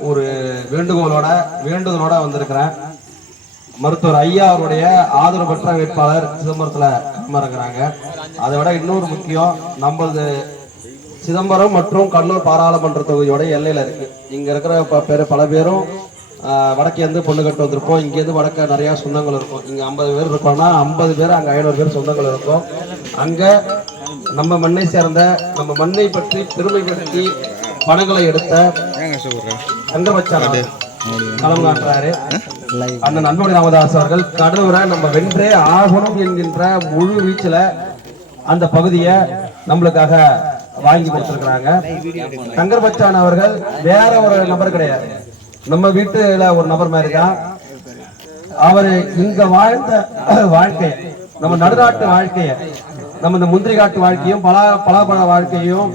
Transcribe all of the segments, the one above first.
ஒரு வேண்டுகோளோட வேண்டுதலோட வந்திருக்கிறேன். மருத்துவர் ஐயா அவருடைய ஆதரவு பெற்ற வேட்பாளர் சிதம்பரத்தில் களமிறங்குறாங்க அதை விட இன்னொரு முக்கியம் நம்மளது சிதம்பரம் மற்றும் கண்ணூர் பாராளுமன்ற தொகுதியோட எல்லையில் இருக்கு. இங்க இருக்கிற ப- பல பேரும் வடக்கேருந்து பொண்ணு கட்டு வந்திருப்போம் இங்கேருந்து வடக்க நிறையா சொந்தங்கள் இருக்கும். இங்கே ஐம்பது பேர் இருக்கோம்னா ஐம்பது பேர் அங்கே ஐநூறு பேர் சொந்தங்கள் இருக்கும். அங்கே நம்ம மண்ணை சேர்ந்த நம்ம மண்ணை பற்றி பெருமைப்படுத்தி பணங்களை எடுத்த தங்கபச்சான் களம் காட்டுறாரு அண்ணன் அன்புமணி ராமதாஸ் அவர்கள் கடலூரை நம்ம வென்றே ஆகணும் என்கின்ற முழு வீச்சுல அந்த பகுதியை நம்மளுக்காக வாங்கி கொடுத்திருக்கிறாங்க. தங்கர் பச்சான் அவர்கள் வேற ஒரு நபர் கிடையாது. நம்ம வீட்டுல ஒரு நபர் மாதிரி தான் அவரு இங்க வாழ்ந்த வாழ்க்கை நம்ம நடுநாட்டு வாழ்க்கைய நம்ம இந்த முந்திரி காட்டு வாழ்க்கையும் பலா பலாப்பழ வாழ்க்கையும்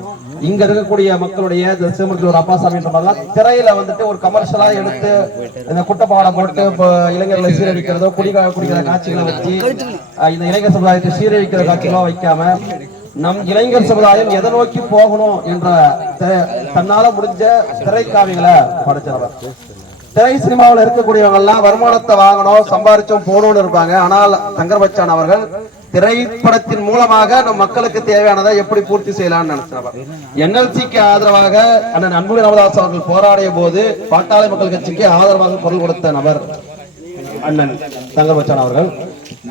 இங்க இருக்கக்கூடிய மக்களுடைய இந்த ஒரு அப்பாசாமின்ற மாதிரிலாம் திரையில வந்துட்டு ஒரு கமர்ஷியலா எடுத்து இந்த குட்டப்பாடம் போட்டு இப்போ இளைஞர்களை சீரழிக்கிறதோ குடிக்க குடிக்கிற காட்சிகளை வச்சு இந்த இளைஞர் சமுதாயத்தை சீரழிக்கிற காட்சிகளோ வைக்காம நம் இளைஞர் சமுதாயம் எதை நோக்கி போகணும் என்ற தன்னால முடிஞ்ச திரைக்காவிகளை படைச்சவர். திரை சினிமாவில் இருக்கக்கூடியவங்க எல்லாம் வருமானத்தை வாங்கணும் சம்பாரிச்சோம் போகணும்னு இருப்பாங்க. ஆனால் தங்கர் பச்சான் அவர்கள் திரைப்படத்தின் மூலமாக நம் மக்களுக்கு தேவையானதை எப்படி பூர்த்தி செய்யலாம்னு நினைச்சவர் என்எல்சிக்கு ஆதரவாக அண்ணன் அன்புமணி ராமதாஸ் அவர்கள் போராடிய போது பாட்டாளி மக்கள் கட்சிக்கு ஆதரவாக குரல் கொடுத்த நபர் அண்ணன் தங்கபச்சன் அவர்கள்.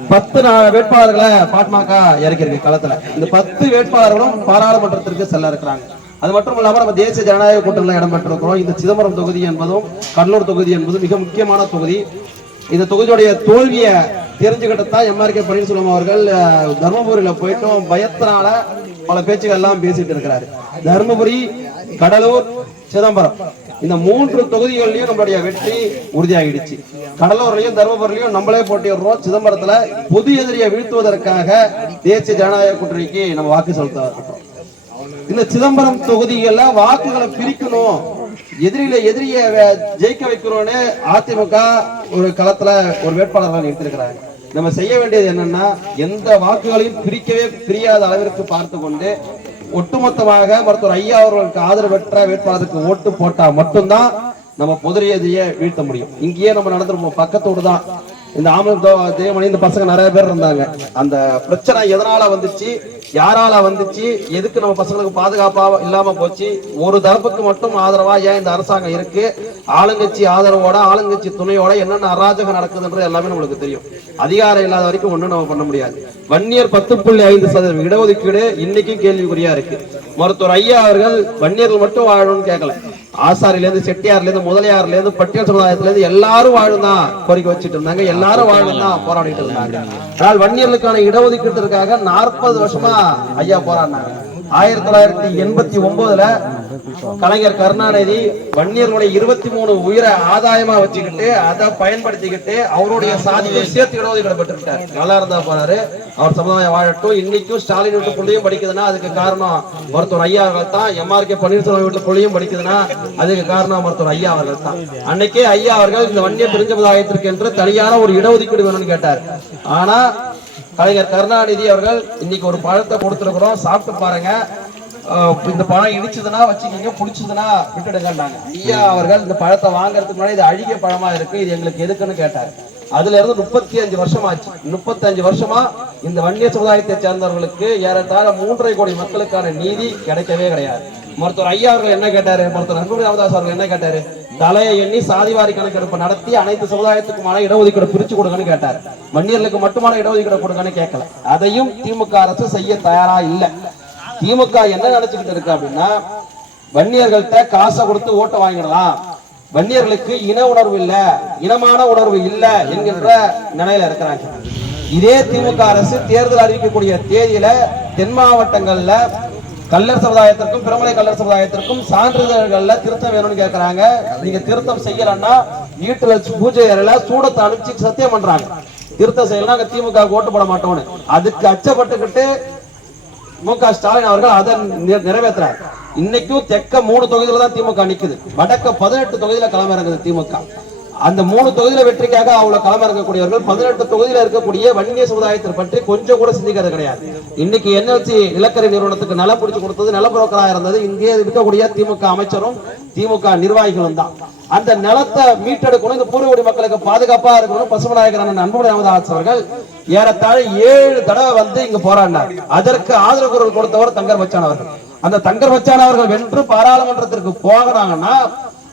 பத்து நா- வேட்பாளர்களை பாட்மாக்கா இறக்கிருக்கு களத்துல. இந்த பத்து வேட்பாளர்களும் பாராளுமன்றத்திற்கு செல்ல இருக்கிறாங்க. அது மட்டும் இல்லாமல் நம்ம தேசிய ஜனநாயக கூட்டணியில் இடம் பெற்றிருக்கிறோம். இந்த சிதம்பரம் தொகுதி என்பதும் கடலூர் தொகுதி என்பதும் மிக முக்கியமான தொகுதி. இந்த தொகுதியுடைய தோல்வியை தெரிஞ்சுக்கிட்டு தான் எம்ஆர்கே பன்னீர்செல்வம் அவர்கள் அஹ், தர்மபுரியில போயிட்டும் பயத்தினால பல பேச்சுகள் எல்லாம் பேசிட்டு இருக்கிறாரு. தர்மபுரி கடலூர் சிதம்பரம். இந்த மூன்று தொகுதிகள்லயும் நம்மளுடைய வெற்றி உறுதியாகிடுச்சு. கடலூர்லயும் தருமபுரிலையும் நம்மளே போட்டிடுறோம் சிதம்பரத்துல பொது எதிரியை வீழ்த்துவதற்காக தேசிய ஜனநாயக கூட்டணிக்கு நம்ம வாக்கு செலுத்த இந்த சிதம்பரம் தொகுதிகள்ல வாக்குகளை பிரிக்கணும். எதிரியில எதிரிய ஜெயிக்க வைக்கிறோன்னு அதிமுக ஒரு களத்துல ஒரு வேட்பாளர்கள் நிறுத்திருக்கிறாங்க நம்ம செய்ய வேண்டியது என்னன்னா எந்த வாக்குகளையும் பிரிக்கவே பிரியாத அளவிற்கு பார்த்து கொண்டு ஒட்டுமொத்தமாக மருத்துவர் ஐயா அவர்களுக்கு ஆதரவு பெற்ற வேட்பாளருக்கு ஓட்டு போட்டா மட்டும்தான் நம்ம புதிரியதையே வீழ்த்த முடியும். இங்கேயே நம்ம நடந்துருப்போம். பக்கத்தோடு தான் இந்த ஆம்பளை தேவமணி இந்த பசங்க நிறைய பேர் இருந்தாங்க. அந்த பிரச்சனை எதனால வந்துச்சு? யாரால வந்துச்சு? எதுக்கு நம்ம பசங்களுக்கு பாதுகாப்பா இல்லாம போச்சு? ஒரு தரப்புக்கு மட்டும் ஆதரவா ஏன் இந்த அரசாங்கம் இருக்கு? ஆளுங்கட்சி ஆதரவோட ஆளுங்கட்சி துணையோட என்னென்ன அராஜகம் நடக்குதுன்றது எல்லாமே நம்மளுக்கு தெரியும். அதிகாரம் இல்லாத வரைக்கும் ஒண்ணும் நம்ம பண்ண முடியாது. வன்னியர் பத்து புள்ளி ஐந்து சதவீதம் இடஒதுக்கீடு இன்னைக்கும் கேள்விக்குறியா இருக்கு. மருத்துவர் ஐயா அவர்கள் வன்னியர்கள் மட்டும் வாழணும்னு கேட்கல ஆசாரிலேருந்து இருந்து செட்டியார்ல இருந்து இருந்து பட்டியல் சமுதாயத்திலேருந்து எல்லாரும் வாழும் தான் கோரிக்கை வச்சுட்டு இருந்தாங்க. எல்லாரும் வாழும் தான் போராடிட்டு இருந்தாங்க. ஆனால் வன்னியர்களுக்கான இடஒதுக்கீட்டிற்காக நாற்பது வருஷமா ஐயா போராடினாங்க. ஆயிரத்தி தொள்ளாயிரத்தி எண்பத்தி ஒன்பதுல கலைஞர் கருணாநிதி வன்னியர்களுடைய இருபத்தி மூணு உயிரை ஆதாயமா வச்சுக்கிட்டு அதை பயன்படுத்திக்கிட்டு அவருடைய சாதியை சேர்த்து இடஒதுக்கீடு பெற்றுக்கிட்டார் நல்லா இருந்தா போறாரு. அவர் சமுதாயம் வாழட்டும். இன்னைக்கும் ஸ்டாலின் வீட்டு பிள்ளையும் படிக்குதுன்னா அதுக்கு காரணம் மருத்துவர் ஐயா அவர்கள் தான் எம்ஆர்கே பன்னீர்செல்வம் வீட்டு பிள்ளையும் படிக்குதுன்னா அதுக்கு காரணம் மருத்துவர் ஐயா அவர்கள் தான் அன்னைக்கே ஐயா அவர்கள் இந்த வன்னிய பிரிஞ்ச சமுதாயத்திற்கு என்று தனியான ஒரு இடஒதுக்கீடு வேணும்னு கேட்டார். ஆனா கலைஞர் கருணாநிதி அவர்கள் இன்னைக்கு ஒரு பழத்தை கொடுத்துருக்கிறோம். சாப்பிட்டு பாருங்க. இந்த பழம் இடிச்சதுன்னா வச்சுக்கோங்க பிடிச்சதுன்னா விட்டுடுங்கன்னாங்க. ஐயா அவர்கள் இந்த பழத்தை வாங்குறதுக்கு முன்னாடி இது அழுகிய பழமா இருக்கு இது எங்களுக்கு எதுக்குன்னு கேட்டார். அதுல இருந்து முப்பத்தி அஞ்சு வருஷம் ஆச்சு முப்பத்தஞ்சு வருஷமா இந்த வன்னிய சமுதாயத்தை சேர்ந்தவர்களுக்கு ஏறத்தாழ மூன்றரை கோடி மக்களுக்கான நீதி கிடைக்கவே கிடையாது. மருத்துவர் ஐயா அவர்கள் என்ன கேட்டாரு? மருத்துவர் அன்புமணி ராமதாஸ் அவர்கள் என்ன கேட்டாரு? தலையை எண்ணி சாதிவாரி கணக்கெடுப்பு நடத்தி அனைத்து சமுதாயத்துக்குமான இடஒதுக்கீடு பிரிச்சு கொடுங்கன்னு கேட்டார். மன்னியர்களுக்கு மட்டுமான இடஒதுக்கீடு கொடுங்கன்னு கேட்கல. அதையும் திமுக அரசு செய்ய தயாரா இல்லை. திமுக என்ன நினைச்சுக்கிட்டு இருக்கு அப்படின்னா வன்னியர்கள்ட்ட காசை கொடுத்து ஓட்டை வாங்கிடலாம். வன்னியர்களுக்கு இன உணர்வு இல்ல இனமான உணர்வு இல்ல என்கின்ற நிலையில இருக்கிறாங்க. இதே திமுக அரசு தேர்தல் அறிவிக்கக்கூடிய தேதியில தென் மாவட்டங்கள்ல கல்லர் சமுதாயத்திற்கும் பிரமலை கல்லர் சமுதாயத்திற்கும் சான்றிதழ்கள்ல திருத்தம் வேணும்னு கேக்குறாங்க. நீங்க திருத்தம் செய்யலன்னா வீட்டுல பூஜை அறையில சூடத்தை அனுப்பிச்சு சத்தியம் பண்றாங்க. திருத்தம் செய்யலாம் அங்க திமுக ஓட்டு போட மாட்டோம்னு. அதுக்கு அச்சப்பட்டுக்கிட்டு மு க. ஸ்டாலின் அவர்கள் அதை நி- இன்னைக்கும் தெக்க மூணு தொகுதியில தான் திமுக நிக்குது. வடக்க பதினெட்டு தொகுதியில களமிறங்குது திமுக அந்த மூணு தொகுதியில வெற்றிக்காக அவ்வளவு களம் இருக்கக்கூடியவர்கள் பதினெட்டு தொகுதியில இருக்கக்கூடிய வன்னிய சமுதாயத்தை பற்றி கொஞ்சம் கூட சிந்திக்கிறது கிடையாது. இன்னைக்கு என்எல்சி நிலக்கரி நிறுவனத்துக்கு நிலம் பிடிச்சு கொடுத்தது நிலப்புரோக்கராக இருந்தது. இங்கே இருக்கக்கூடிய திமுக அமைச்சரும் திமுக நிர்வாகிகளும் தான். அந்த நிலத்தை மீட்டெடுக்கணும் இந்த பூர்வகுடி மக்களுக்கு பாதுகாப்பா இருக்கணும். பசுமநாயகர் அண்ணன் அன்புமணி ராமதாஸ் அவர்கள் ஏறத்தாழ ஏழு தடவை வந்து இங்க போராடினார். அதற்கு ஆதரவு குரல் கொடுத்தவர் தங்கர் பச்சான் அவர்கள். அந்த தங்கர் பச்சான் அவர்கள் வென்று பாராளுமன்றத்திற்கு போகிறாங்கன்னா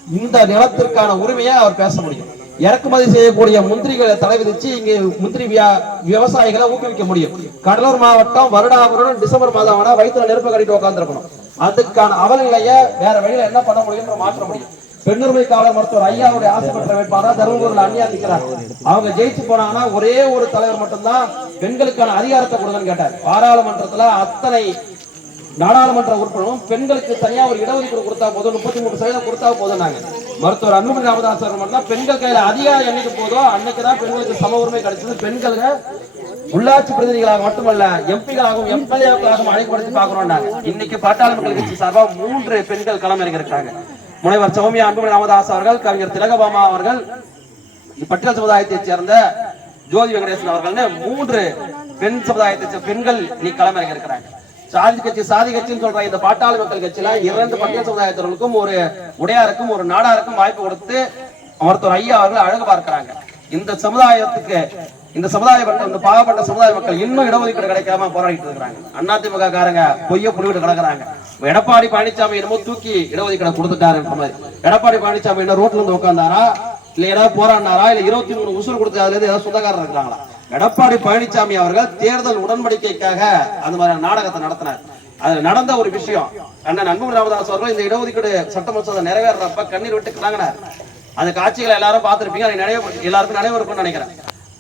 இந்த நிலத்திற்கான உரிமையை அவர் பேச முடியும். இறக்குமதி செய்யக்கூடிய முந்திரிகளை தலை விதிச்சு இங்க முந்திரி வியா- விவசாயிகளை ஊக்குவிக்க முடியும். கடலூர் மாவட்டம் வருடாபுரம் டிசம்பர் மாதம் ஆனா வயிற்றுல நெருப்பு கட்டிட்டு உட்காந்துருக்கணும் அதுக்கான அவலநிலையை வேற வழியில என்ன பண்ண முடியும் மாற்ற முடியும். பெண்ணுரிமை காவலர் மருத்துவர் ஐயாவுடைய ஆசை பெற்ற வேட்பாளர் தருமபுரியில் அந்நியா நிற்கிறார் அவங்க ஜெயிச்சு போனாங்கன்னா ஒரே ஒரு தலைவர் மட்டும்தான் பெண்களுக்கான அதிகாரத்தை கொடுங்கன்னு கேட்டார். பாராளுமன்றத்துல அத்தனை நாடாளுமன்ற உறுப்பினரும் பெண்களுக்கு தனியா ஒரு இடஒதுக்கீடு கொடுத்தா போதும் முப்பத்தி மூணு சதவீதம் கொடுத்தா போதும் நாங்க. மருத்துவர் அன்புமணி ராமதாஸ் அவர்கள் மட்டும் பெண்கள் கையில அதிகாரம் என்னைக்கு போதோ அன்னைக்கு தான் பெண்களுக்கு சம உரிமை கிடைச்சது. பெண்களுக்கு உள்ளாட்சி பிரதிநிதிகளாக மட்டுமல்ல எம்பிகளாகவும் எம்எல்ஏக்களாகவும் அழைப்படுத்தி பார்க்கிறோம் நாங்க. இன்னைக்கு பாட்டாளி மக்கள் கட்சி சார்பா மூன்று பெண்கள் களம் இறங்கியிருக்காங்க. முனைவர் சௌமியா அன்புமணி ராமதாஸ் அவர்கள் கவிஞர் திலகபாமா அவர்கள் பட்டியல் சமுதாயத்தைச் சேர்ந்த ஜோதி வெங்கடேசன் அவர்கள்னு மூன்று பெண் சமுதாயத்தை பெண்கள் நீ களமிறங்க இருக்கிறாங்க சாதி கட்சி சாதி கட்சின்னு சொல்ற இந்த பாட்டாளி மக்கள் கட்சியில இரண்டு பட்டியல் சமுதாயத்தினருக்கும் ஒரு உடையாருக்கும் ஒரு நாடாருக்கும் வாய்ப்பு கொடுத்து மருத்துவர் ஐயா அவர்கள் அழகு பார்க்கிறாங்க. இந்த சமுதாயத்துக்கு இந்த சமுதாய மக்கள் இந்த பாவப்பட்ட சமுதாய மக்கள் இன்னும் இடஒதுக்கீடு கிடைக்காம போராடிட்டு இருக்கிறாங்க. அதிமுக காரங்க பொய்ய புரிவிட்டு கிடக்குறாங்க. எடப்பாடி பழனிசாமி என்னமோ தூக்கி இடஒதுக்கீடு கொடுத்துட்டாரு எடப்பாடி பழனிசாமி என்ன ரோட்ல இருந்து உட்கார்ந்தாரா? இல்ல ஏதாவது போராடினாரா? இல்ல இருபத்தி மூணு உசுறு கொடுத்து அதுல இருந்து ஏதாவது சொந்தக்காரர் இருக்கிறாங்களா? எடப்பாடி பழனிசாமி அவர்கள் தேர்தல் உடன்படிக்கைக்காக அந்த மாதிரி நாடகத்தை நடத்தினார். அதுல நடந்த ஒரு விஷயம் அண்ணன் அன்புமணி ராமதாஸ் அவர்கள் இந்த இடஒதுக்கீடு சட்ட மசோதா நிறைவேறப்ப கண்ணீர் விட்டு கிளாங்கினார் அந்த காட்சிகளை எல்லாரும் பார்த்திருப்பீங்க அது நினைவு எல்லாருக்கும் நினைவு இருக்கும்னு நினைக்கிறேன்.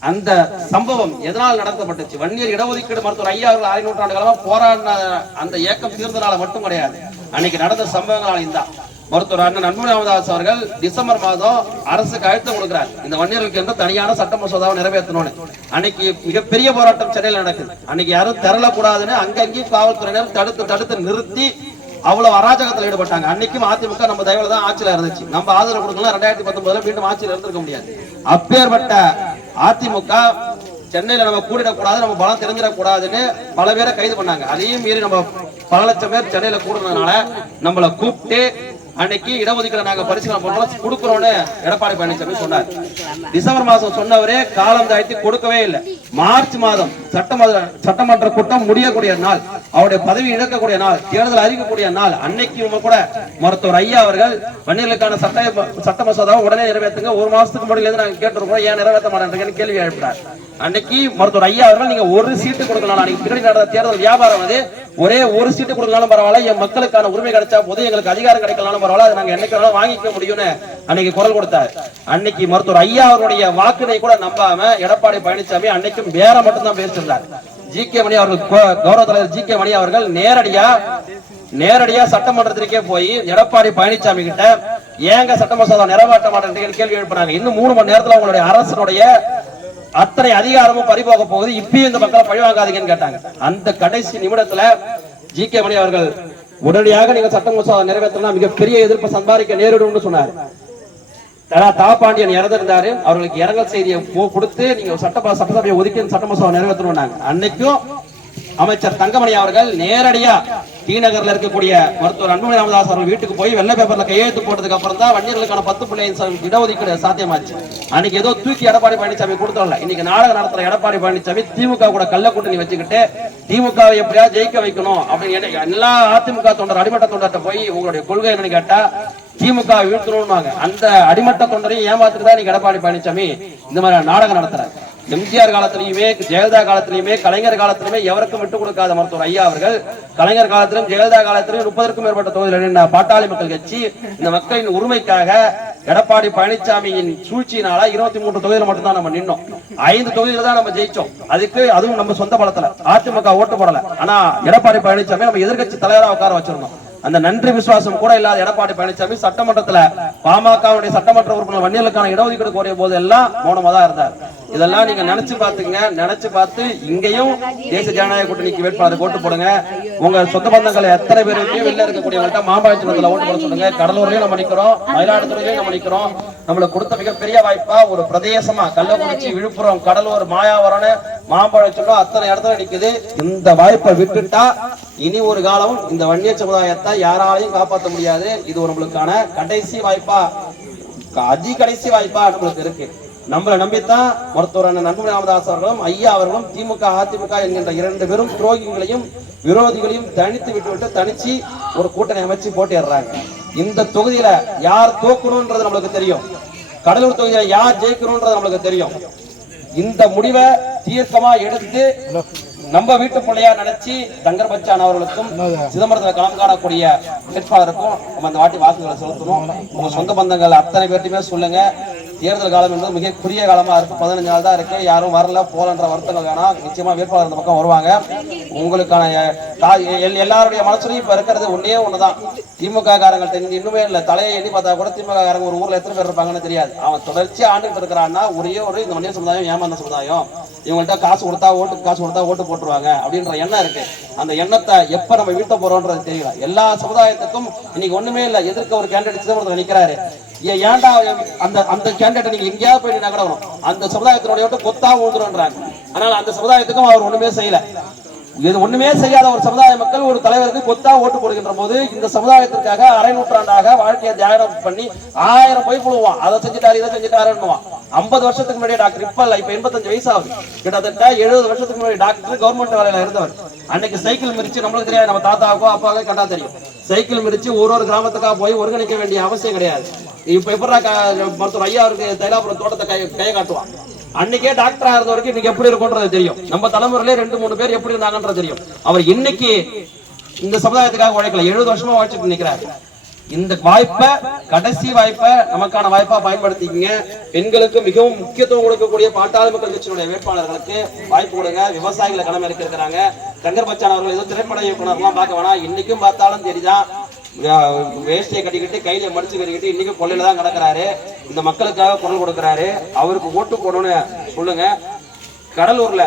அந்த சம்பவம் எதனால் நடத்தப்பட்டுச்சு? வன்னியர் இடஒதுக்கீடு மருத்துவர் ஐயா அவர்கள் அரை நூற்றாண்டு காலமா போராடின அந்த இயக்கம் தீர்ந்தனால மட்டும் கிடையாது. அன்னைக்கு நடந்த சம்பவங்களால் தான். மருத்துவர் அண்ணன் அன்புமணி ராமதாஸ் அவர்கள் டிசம்பர் மாதம் அரசுக்கு அழுத்தம் கொடுக்கிறார். இந்த வன்னியர்களுக்கு என்று தனியான சட்ட மசோதாவை நிறைவேற்றணும்னு. அன்னைக்கு மிகப்பெரிய போராட்டம் சென்னையில் நடக்குது. அன்னைக்கு யாரும் திரளக்கூடாதுன்னு அங்கங்கேயும் காவல்துறையினர் தடுத்து தடுத்து நிறுத்தி அவ்வளவு அராஜகத்தில் ஈடுபட்டாங்க. அன்னைக்கும் அதிமுக நம்ம தயவுல தான் ஆட்சியில இருந்துச்சு. நம்ம ஆதரவு கொடுக்கலாம் ரெண்டாயிரத்தி பத்தொன்பதுல மீண்டும் ஆட்சியில் இருந்திருக்க முடியாது. அப்பேற்பட்ட அதிமுக சென்னையில நம்ம கூடிடக்கூடாது நம்ம பலம் தெரிஞ்சிடக்கூடாதுன்னு பல பேரை கைது பண்ணாங்க. அதையும் மீறி நம்ம பல லட்சம் பேர் சென்னையில கூடுனதுனால நம்மளை கூப்பிட்டு அன்னைக்கு இடஒதுக்கீடு நாங்க பரிசீலனை பண்றோம் கொடுக்குறோம்னு எடப்பாடி பழனிசாமி சொன்னார். டிசம்பர் மாசம் சொன்னவரே காலம் தாழ்த்தி கொடுக்கவே இல்லை. மார்ச் மாதம் சட்டமன்ற சட்டமன்ற கூட்டம் முடியக்கூடிய நாள் அவருடைய பதவி இழக்கக்கூடிய நாள் தேர்தல் அறிவிக்கக்கூடிய நாள் அன்னைக்கு இவங்க கூட மருத்துவர் ஐயா அவர்கள் வன்னியர்களுக்கான சட்ட சட்ட மசோதாவை உடனே நிறைவேற்றுங்க. ஒரு மாசத்துக்கு முன்னாடி நாங்க கேட்டிருக்கோம் ஏன் நிறைவேற்ற மாட்டேன்றீங்கன்னு கேள்வி எழுப்பினார். அன்னைக்கு மருத்துவர் ஐயா அவர்கள் நீங்க ஒரு சீட்டு கொடுக்கலாம் அன்னைக்கு பின்னாடி நடந்த தேர்தல் வியாபாரம் வந்து ஒரே ஒரு சீட்டு கொடுக்கலாலும் பரவாயில்ல. என் மக்களுக்கான உரிமை கிடைச்சா போது எங்களுக்கு அதிகாரம் கிடைக்கலாலும் பரவாயில்ல. அதை நாங்க என்னைக்கு வேணாலும் வாங்கிக்க முடியும்னு அன்னைக்கு குரல் கொடுத்தார். அன்னைக்கு மருத்துவர் ஐயா அவருடைய வாக்கினை கூட நம்பாம எடப்பாடி பழனிசாமி அன்னைக்கும் வேற மட்டும்தான் பேசியிருந்தார். ஜி கே மணி அவர்கள் கௌரவ தலைவர் ஜி கே மணி அவர்கள் நேரடியா நேரடியா சட்டமன்றத்திற்கே போய் எடப்பாடி பழனிசாமி கிட்ட ஏங்க சட்ட மசோதா நிறைவேற்ற மாட்டேன் கேள்வி எழுப்பினாங்க. இன்னும் மூணு மணி நேரத்துல உங்களுடைய அரசனுடைய அத்தனை அதிகாரமும் பறிபோக போகுது. இப்பயும் இந்த மக்களை பழி வாங்காதீங்கன்னு கேட்டாங்க. அந்த கடைசி நிமிடத்துல ஜி கே மணி அவர்கள் உடனடியாக நீங்க சட்ட மசோதா நிறைவேற்றினா மிகப்பெரிய எதிர்ப்பு சம்பாதிக்க நேரிடும் சொன்னார். தலா தாப்பாண்டியன் இறந்திருந்தாரு. அவர்களுக்கு இரங்கல் செய்தியை கொடுத்து நீங்க சட்ட சட்டசபையை ஒதுக்கி சட்ட மசோதா நிறைவேற்றணும் அன்னைக்கும் அமைச்சர் தங்கமணி அவர்கள் நேரடியா டிநகர்ல இருக்கக்கூடிய மருத்துவர் அன்புமணி ராமதாஸ் அவர்கள் வீட்டுக்கு போய் வெள்ளை பேப்பர்ல கையெழுத்து போட்டதுக்கு அப்புறம் தான் வன்னியர்களுக்கான பத்து பிள்ளைங்க இடஒதுக்கீடு சாத்தியமாச்சு. அன்னைக்கு ஏதோ தூக்கி எடப்பாடி பழனிசாமி கொடுத்தோம்ல. இன்னைக்கு நாடகம் நடத்துற எடப்பாடி பழனிசாமி திமுக கூட கள்ள கூட்டணி வச்சுக்கிட்டு திமுக எப்படியா ஜெயிக்க வைக்கணும் அப்படின்னு எல்லா அதிமுக தொண்டர் அடிமட்ட தொண்டர்கிட்ட போய் உங்களுடைய கொள்கை என்னன்னு கேட்டா திமுக வீழ்த்தணும்னாங்க அந்த அடிமட்ட தொண்டரையும் ஏமாத்துட்டு தான் நீங்க எடப்பாடி பழனிசாமி இந்த மாதிரி நாடகம் நடத்துறாரு. எம்ஜிஆர் காலத்திலையுமே ஜெயலலிதா காலத்திலையுமே கலைஞர் காலத்திலுமே எவருக்கும் விட்டு கொடுக்காத மருத்துவர் ஐயா அவர்கள். கலைஞர் காலத்திலும் ஜெயலலிதா காலத்திலும் முப்பதற்கும் மேற்பட்ட தொகுதியில் நின்ற பாட்டாளி மக்கள் கட்சி இந்த மக்களின் உரிமைக்காக எடப்பாடி பழனிசாமியின் சூழ்ச்சியினால இருபத்தி மூன்று தொகுதியில் மட்டும்தான் நம்ம நின்னோம். ஐந்து தொகுதியில் தான் நம்ம ஜெயிச்சோம். அதுக்கு அதுவும் நம்ம சொந்த பலத்துல. அதிமுக ஓட்டு போடல. ஆனா எடப்பாடி பழனிசாமி நம்ம எதிர்க்கட்சி தலைவராக உட்கார வச்சிருந்தோம். அந்த நன்றி விசுவாசம் கூட இல்லாத எடப்பாடி பழனிசாமி சட்டமன்றத்துல பாமகவுடைய சட்டமன்ற உறுப்பினர் வன்னியர்களுக்கான இடஒதுக்கீடு கோரிய போது எல்லாம் மௌனமா தான் இருந்தார். இதெல்லாம் நீங்க நினைச்சு பாத்துங்க நினைச்சு பார்த்து இங்கேயும் தேசிய ஜனநாயக கூட்டணிக்கு வேட்பாளர் ஓட்டு போடுங்க. உங்க சொந்த பந்தங்கள் எத்தனை பேர் வெளியில வெளில இருக்கக்கூடியவங்கள்ட்ட மாம்பழச்சிரத்துல ஓட்டு போட சொல்லுங்க. கடலூர்லயும் நம்ம நிக்கிறோம். மயிலாடுதுறையிலயும் நம்ம நிக்கிறோம். நம்மளுக்கு கொடுத்த மிகப்பெரிய வாய்ப்பா ஒரு பிரதேசமா கள்ளக்குறிச்சி விழுப்புரம் கடலூர் மாயாவரம்னு மாம்பழச்சொல்லும் அத்தனை இடத்துல நிக்குது. இந்த வாய்ப்பை விட்டுட்டா இனி ஒரு காலம் இந்த வன்னிய சமுதாயத்தை யாராலையும் காப்பாற்ற முடியாது. இது ஒரு நம்மளுக்கான கடைசி வாய்ப்பா அதி கடைசி வாய்ப்பா நம்மளுக்கு இருக்கு. நம்மளை நம்பித்தான் மருத்துவர் அண்ணன் நன்மணி ராமதாஸ் அவர்களும் ஐயா அவர்களும் திமுக அதிமுக என்கின்ற இரண்டு பெரும் துரோகிகளையும் விரோதிகளையும் தனித்து விட்டுவிட்டு தனிச்சு ஒரு கூட்டணி அமைச்சு போட்டிடுறாங்க இந்த தொகுதியில யார் தோக்கணும்ன்றது நம்மளுக்கு தெரியும். கடலூர் தொகுதியில யார் ஜெயிக்கணும்ன்றது நம்மளுக்கு தெரியும். இந்த முடிவை தீர்க்கமா எடுத்து நம்ம வீட்டு பிள்ளையா நினைச்சு தங்கர் பச்சான் அவர்களுக்கும் சிதம்பரத்துல களம் காணக்கூடிய வேட்பாளருக்கும் நம்ம அந்த வாட்டி வாக்குகளை செலுத்தணும். உங்க சொந்த பந்தங்கள் அத்தனை பேர்ட்டையுமே சொல்லுங்க. தேர்தல் காலம் என்பது மிக குறுகிய காலமாக இருக்குது பதினஞ்சு நாள் தான் இருக்குது யாரும் வரல போலன்ற வருத்தங்கள் வேணாம். நிச்சயமாக வேட்பாளர் இந்த பக்கம் வருவாங்க. உங்களுக்கான எல்- எல்லாருடைய மனசுலையும் இப்போ இருக்கிறது ஒன்றே ஒன்று தான் திமுக காரங்கள் இன்னுமே இல்லை. தலையை எண்ணி பார்த்தா கூட திமுக காரங்க ஒரு ஊரில் எத்தனை பேர் இருப்பாங்கன்னு தெரியாது. அவன் தொடர்ச்சி ஆண்டுகிட்டு இருக்கிறான்னா ஒரே ஒரு இந்த மனித சமுதாயம் ஏமாந்த சமுதாயம். இவங்கள்ட்ட காசு கொடுத்தா ஓட்டு காசு கொடுத்தா ஓட்டு போட்டுருவாங்க அப்படின்ற எண்ணம் இருக்கு. அந்த எண்ணத்தை எப்ப நம்ம வீழ்த்த போறோம்ன்றது தெரியல. எல்லா சமுதாயத்துக்கும் இன்னைக்கு ஒண்ணுமே இல்ல. எதிர்க்க ஒரு கேண்டிடேட் சிதம்பரத்தில் நிற்கிறாரு ஏன்டா அந்த அந்த கேண்டிடேட் நீங்க எங்கேயாவது போயிட்டு நின்னா கூட வரும். அந்த சமுதாயத்தினுடைய ஓட்டு கொத்தா ஊந்துருன்றாங்க. ஆனால் அந்த சமுதாயத்துக்கும் அவர் ஒண்ணுமே செய்யல. இது ஒண்ணுமே செய்யாத ஒரு சமுதாய மக்கள் ஒரு தலைவருக்கு கொத்தா ஓட்டு போடுகின்ற போது இந்த சமுதாயத்திற்காக அரை நூற்றாண்டாக வாழ்க்கையை தியாகம் பண்ணி ஆயிரம் போய் புழுவான் அதை செஞ்சுட்டாரு இதை செஞ்சுட்டாருன்னுவான். ஐம்பது வருஷத்துக்கு முன்னாடி டாக்டர் இப்ப இல்ல இப்ப எண்பத்தஞ்சு வயசு ஆகுது. கிட்டத்தட்ட எழுபது வருஷத்துக்கு முன்னாடி டாக்டர் கவர்மெண்ட் வேலையில இருந்தவர். அன்னைக்கு சைக்கிள் மிரிச்சு நம்மளுக்கு தெரியாது நம்ம தாத்தாவுக்கோ அப்பாவுக்கோ கண்டா தெரியும். சைக்கிள் மிதிச்சு ஒரு ஒரு கிராமத்துக்காக போய் ஒருங்கிணைக்க வேண்டிய அவசியம் கிடையாது. இப்ப எப்படா க- மருத்துவர் ஐயா இருக்கு தைலாபுரம் தோட்டத்தை கை கையை காட்டுவான். அன்னைக்கே டாக்டரா இருந்த வரைக்கும் இன்னைக்கு எப்படி இருக்கும்ன்றது தெரியும். நம்ம தலைமுறையிலே ரெண்டு மூணு பேர் எப்படி இருந்தாங்கன்றது தெரியும். அவர் இன்னைக்கு இந்த சமுதாயத்துக்காக உழைக்கல. எழுபது வருஷமா உழைச்சிட்டு நிக்கிறாரு. இந்த வாய்ப்பை கடைசி வாய்ப்பை நமக்கான வாய்ப்பா பயன்படுத்திக்கங்க. பெண்களுக்கு மிகவும் முக்கியத்துவம் கொடுக்கக்கூடிய பாட்டாளி மக்கள் கட்சியினுடைய வேட்பாளர்களுக்கு வாய்ப்பு கொடுங்க. விவசாயிகளை கடமை இருக்கிறாங்க. சங்கர் பச்சான் அவர்கள் ஏதோ திரைப்பட இயக்குனர்லாம் பார்க்க வேணாம். இன்னைக்கும் பார்த்தாலும் தெரியுதான் வேஷ்டியை கட்டிக்கிட்டு கையில மடிச்சு கட்டிக்கிட்டு இன்னைக்கும் கொள்ளையில தான் கிடக்குறாரு. இந்த மக்களுக்காக குரல் கொடுக்கிறாரு. அவருக்கு ஓட்டு போடணும்னு சொல்லுங்க. கடலூர்ல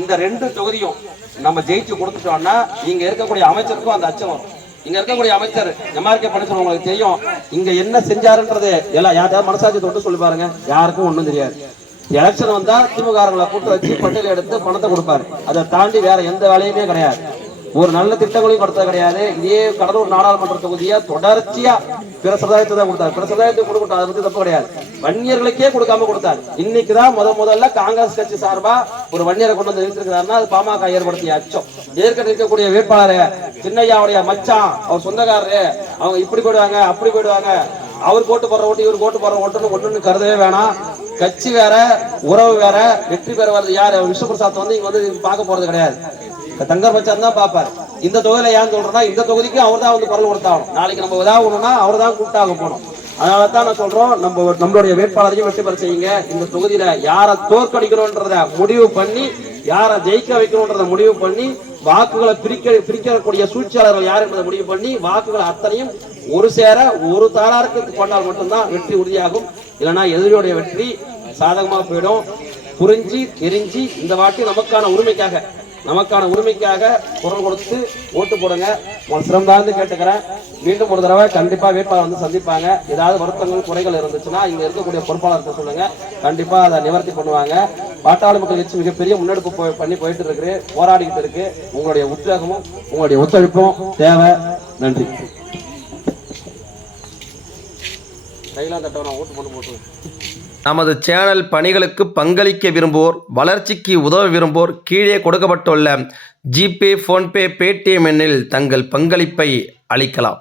இந்த ரெண்டு தொகுதியும் நம்ம ஜெயிச்சு கொடுத்துட்டோம்னா இங்க இருக்கக்கூடிய அமைச்சருக்கும் அந்த அச்சம் வரும். இங்க இருக்கக்கூடிய அமைச்சர் எம்ஆர்கே பண்ணி உங்களுக்கு தெரியும். இங்க என்ன செஞ்சாருன்றது எல்லாம் யார்ட்டாவது மனசாட்சி தொட்டு சொல்லி பாருங்க. யாருக்கும் ஒண்ணும் தெரியாது. எலெக்ஷன் வந்தா திமுக கூட்டு வச்சு பட்டியல் எடுத்து பணத்தை கொடுப்பாரு. அதை தாண்டி வேற எந்த வேலையுமே கிடையாது. ஒரு நல்ல திட்டங்களையும் கொடுத்தது கிடையாது. இதே கடலூர் நாடாளுமன்ற தொகுதியை தொடர்ச்சியா பிற சமுதாயத்தை தான் கொடுத்தார். பிற சமுதாயத்துக்கு கொடுக்கட்டும் அதை பத்தி தப்பு கிடையாது. வன்னியர்களுக்கே கொடுக்காம கொடுத்தார். இன்னைக்குதான் முத முதல்ல காங்கிரஸ் கட்சி சார்பா ஒரு வன்னியரை கொண்டு வந்து நிறுத்திருக்கிறாருன்னா அது பாமக ஏற்படுத்திய அச்சம். ஏற்கனவே நிற்கக்கூடிய வேட்பாளர் சின்னையாவுடைய மச்சான் அவர் சொந்தக்காரரு அவங்க இப்படி போயிடுவாங்க அப்படி போயிடுவாங்க. அவர் போட்டு போடுற ஓட்டு இவர் போட்டு போடுற ஓட்டுன்னு ஒன்றுன்னு கருதவே வேணாம். கட்சி வேற உறவு வேற வெற்றி பெற வர்றது யாரு? விஷ்ணுபிரசாத் வந்து இங்க வந்து பார்க்க போறது கிடையாது. தங்கர் பச்சான் தான் பாப்பாரு இந்த தொகுதியில ஏன் சொல்றேன்னா இந்த தொகுதிக்கு அவர் தான் வந்து குரல் கொடுத்தாகணும். நாளைக்கு நம்ம ஏதாவது ஒண்ணுனா அவர் தான் கூப்பிட்டாக போகணும். அதனால தான் நான் சொல்றோம் நம்ம நம்மளுடைய வேட்பாளரையும் வெற்றி பெற செய்யுங்க. இந்த தொகுதியில யாரை தோற்கடிக்கணும்ன்றத முடிவு பண்ணி யாரை ஜெயிக்க வைக்கணும்ன்றத முடிவு பண்ணி வாக்குகளை பிரிக்க பிரிக்கக்கூடிய சூழ்ச்சியாளர்கள் யார் என்பதை முடிவு பண்ணி வாக்குகளை அத்தனையும் ஒரு சேர ஒரு தாராருக்கு கொண்டால் மட்டும்தான் வெற்றி உறுதியாகும். இல்லைன்னா எதிரியுடைய வெற்றி சாதகமாக போயிடும். புரிஞ்சு தெரிஞ்சு இந்த வாட்டி நமக்கான உரிமைக்காக நமக்கான உரிமைக்காக குரல் கொடுத்து ஓட்டு போடுங்க. சிறந்தாந்து கேட்டுக்கிறேன். மீண்டும் ஒரு தடவை கண்டிப்பா வேட்பாளர் வந்து சந்திப்பாங்க. ஏதாவது வருத்தங்கள் குறைகள் இருந்துச்சுன்னா இங்க இருக்கக்கூடிய பொறுப்பாளர்கிட்ட சொல்லுங்க. கண்டிப்பா அதை நிவர்த்தி பண்ணுவாங்க. பாட்டாளி மக்கள் கட்சி மிகப்பெரிய முன்னெடுப்பு போய்- பண்ணி போயிட்டு இருக்கு. போராடிக்கிட்டு இருக்கு. உங்களுடைய உத்வேகமும் உங்களுடைய ஒத்துழைப்பும் தேவை. நன்றி. கையெல்லாம் தட்டவனா ஓட்டு போட்டு போட்டு. நமது சேனல் பணிகளுக்கு பங்களிக்க விரும்புவோர் வளர்ச்சிக்கு உதவ விரும்புவோர் கீழே கொடுக்கப்பட்டுள்ள ஜிபே ஃபோன்பே பேடிஎம் எண்ணில் தங்கள் பங்களிப்பை அளிக்கலாம்.